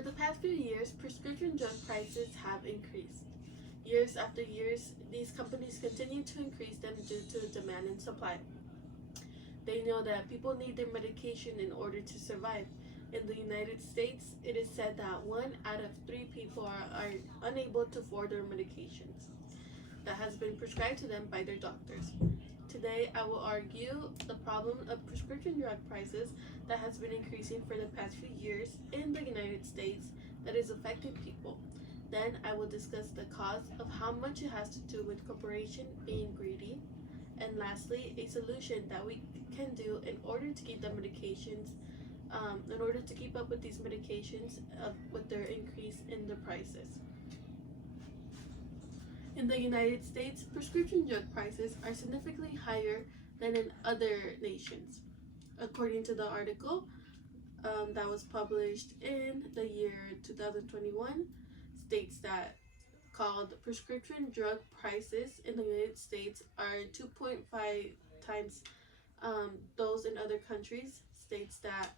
For the past few years, prescription drug prices have increased. Years after years, these companies continue to increase them due to demand and supply. They know that people need their medication in order to survive. In the United States, it is said that 1 out of 3 people are unable to afford their medications that has been prescribed to them by their doctors. Today, I will argue the problem of prescription drug prices that has been increasing for the past few years in the United States that is affecting people. Then I will discuss the cause of how much it has to do with corporation being greedy. And lastly, a solution that we can do in order to keep the medications, in order to keep up with these medications with their increase in the prices. In the United States, prescription drug prices are significantly higher than in other nations. According to the article that was published in the year 2021, states that called prescription drug prices in the United States are 2.5 times those in other countries. States that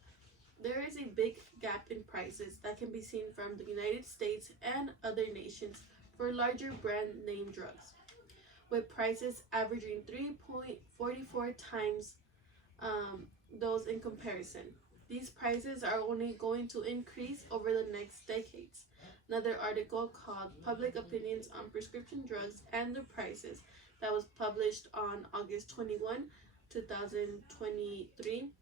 there is a big gap in prices that can be seen from the United States and other nations for larger brand name drugs, with prices averaging 3.44 times those in comparison. These prices are only going to increase over the next decades. Another article called Public Opinions on Prescription Drugs and Their Prices that was published on August 21, 2023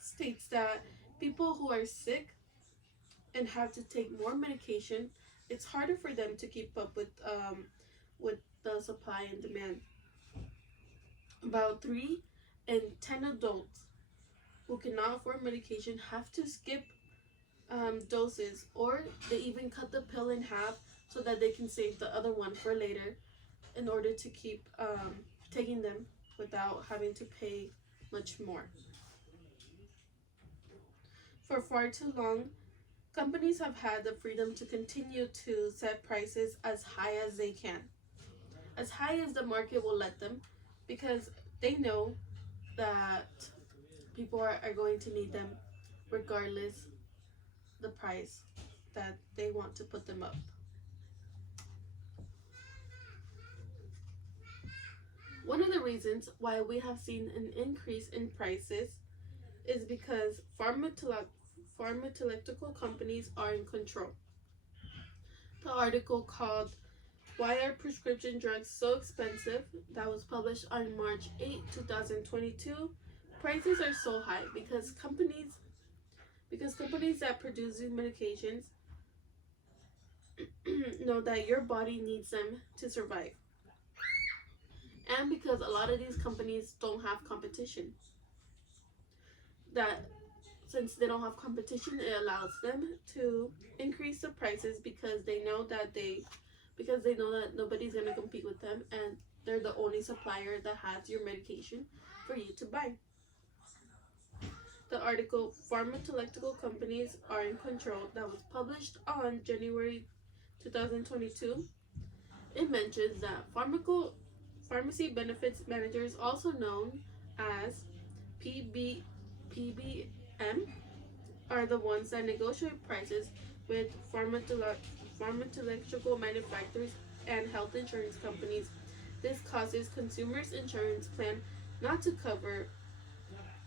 states that people who are sick and have to take more medication, it's harder for them to keep up with the supply and demand. About 3 in 10 adults who cannot afford medication have to skip doses, or they even cut the pill in half so that they can save the other one for later in order to keep taking them without having to pay much more. For far too long, companies have had the freedom to continue to set prices as high as they can, as high as the market will let them, because they know that people are going to need them regardless the price that they want to put them up. One of the reasons why we have seen an increase in prices is because pharmaceutical companies are in control. The article called Why Are Prescription Drugs So Expensive that was published on March 8, 2022. Prices are so high because companies that produce these medications know that your body needs them to survive. And because a lot of these companies don't have competition. That since they don't have competition, it allows them to increase the prices because they know that nobody's gonna compete with them, and they're the only supplier that has your medication for you to buy. The article Pharmaceutical Companies Are in Control that was published on January 2022, it mentions that pharmacy benefits managers, also known as PBM, are the ones that negotiate prices with pharmaceutical manufacturers and health insurance companies. This causes consumers' insurance plan not to cover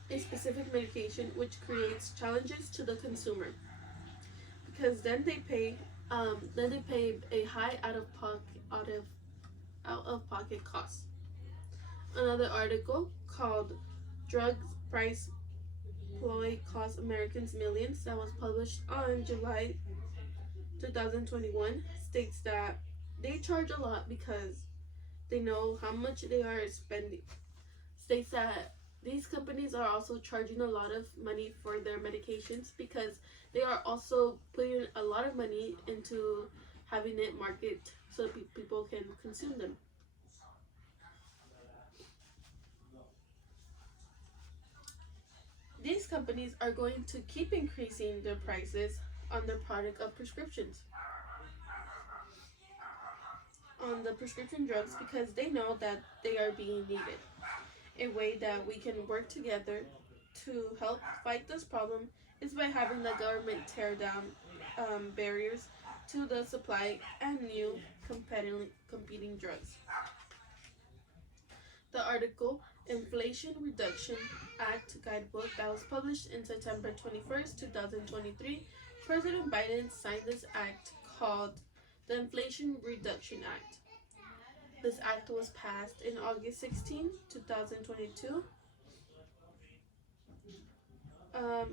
a specific medication, which creates challenges to the consumer because then they pay a high out of pocket cost. Another article called Drugs Price Ploy Cost Americans Millions that was published on July 2021 states that they charge a lot because they know how much they are spending. States that these companies are also charging a lot of money for their medications because they are also putting a lot of money into having it market so people can consume them. These companies are going to keep increasing their prices on the product of prescriptions, on the prescription drugs, because they know that they are being needed. A way that we can work together to help fight this problem is by having the government tear down barriers to the supply and new competing drugs. The article Inflation Reduction Act Guidebook that was published in September 21st, 2023, President Biden signed this act called the Inflation Reduction Act. This act was passed in August 16, 2022.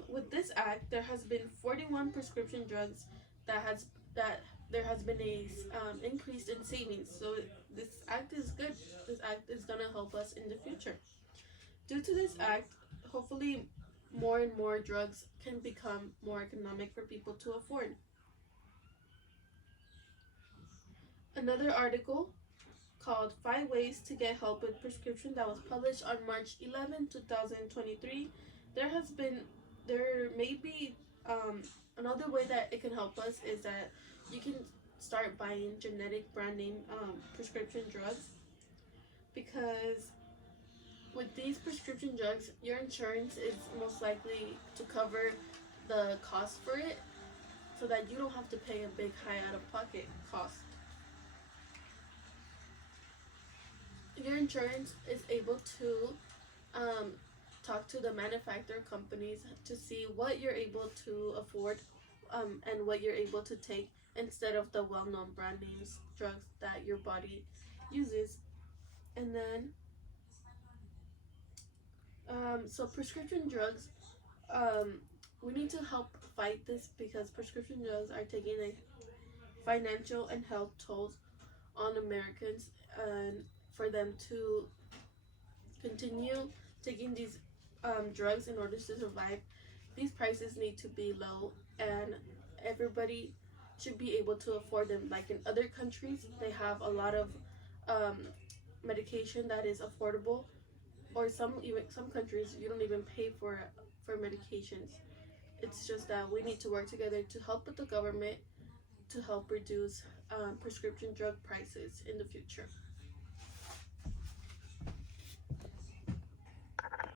With this act, there has been 41 prescription drugs that there has been a increase in savings. So this act is good. This act is gonna help us in the future. Due to this act, hopefully more and more drugs can become more economic for people to afford. Another article called 5 Ways to Get Help with Prescription that was published on March 11, 2023. There may be another way that it can help us is that you can start buying genetic brand name prescription drugs, because with these prescription drugs, your insurance is most likely to cover the cost for it so that you don't have to pay a big high out of pocket cost. Your insurance is able to talk to the manufacturer companies to see what you're able to afford and what you're able to take instead of the well-known brand names drugs that your body uses. And then so prescription drugs, we need to help fight this because prescription drugs are taking a financial and health tolls on Americans, and for them to continue taking these drugs in order to survive, these prices need to be low and everybody should be able to afford them. Like in other countries, they have a lot of medication that is affordable, or some countries you don't even pay for medications. It's just that we need to work together to help with the government to help reduce prescription drug prices in the future.